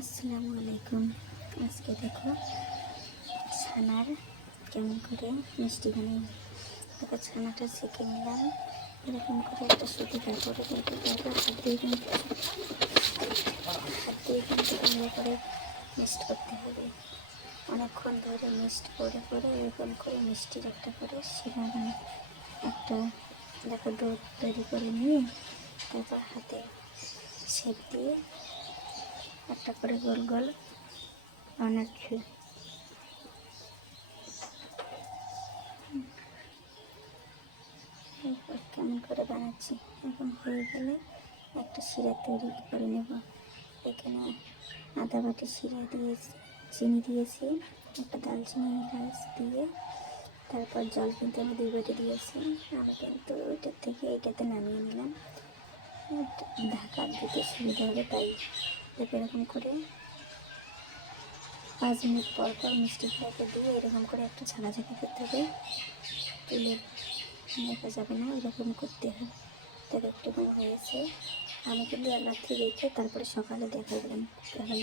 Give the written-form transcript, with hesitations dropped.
আসসালামু আলাইকুম। আজকে দেখো ছানার কেমন করে মিষ্টি বানাই। দেখো ছানাটা ছেঁকে নিলাম, এরকম করে একটা সুতি কাপড়ে কিন্তু দেখো হাত দিয়ে কিন্তু ভালো করে মিক্সড করতে হবে। অনেকক্ষণ ধরে মিক্সড করে করে এরকম করে মিষ্টির একটা করে শিরা বানাই। একটা দেখো ডো তৈরি করে নিয়ে তারপর হাতে শেপ দিয়ে একটা করে গোল গোল বানাচ্ছি। কেমন করে বানাচ্ছি, এখন হয়ে গেলে একটা শিরা তৈরি করে নেব। এখানে আদা বাটি শিরা দিয়ে চিনি দিয়েছি, একটা দালচিনি এলাচ দিয়ে তারপর জল কিন্তু আমি 2 বাটি দিয়েছি। আমি কিন্তু ওইটার থেকে এটাতে নামিয়ে নিলাম, ঢাকা দিতে সুবিধা হবে তাই। এরকম করে 5 মিনিট পর পর মিষ্টি ফ্রাইতে দিয়ে এরকম করে একটা ঝাঁকাঝাঁকি করতে হবে, তুলে দেখা যাবে না, এরকম করতে হবে। তবে একটু হয়েছে, আমি কিন্তু রাত্রি রেখে তারপরে সকালে দেখালাম।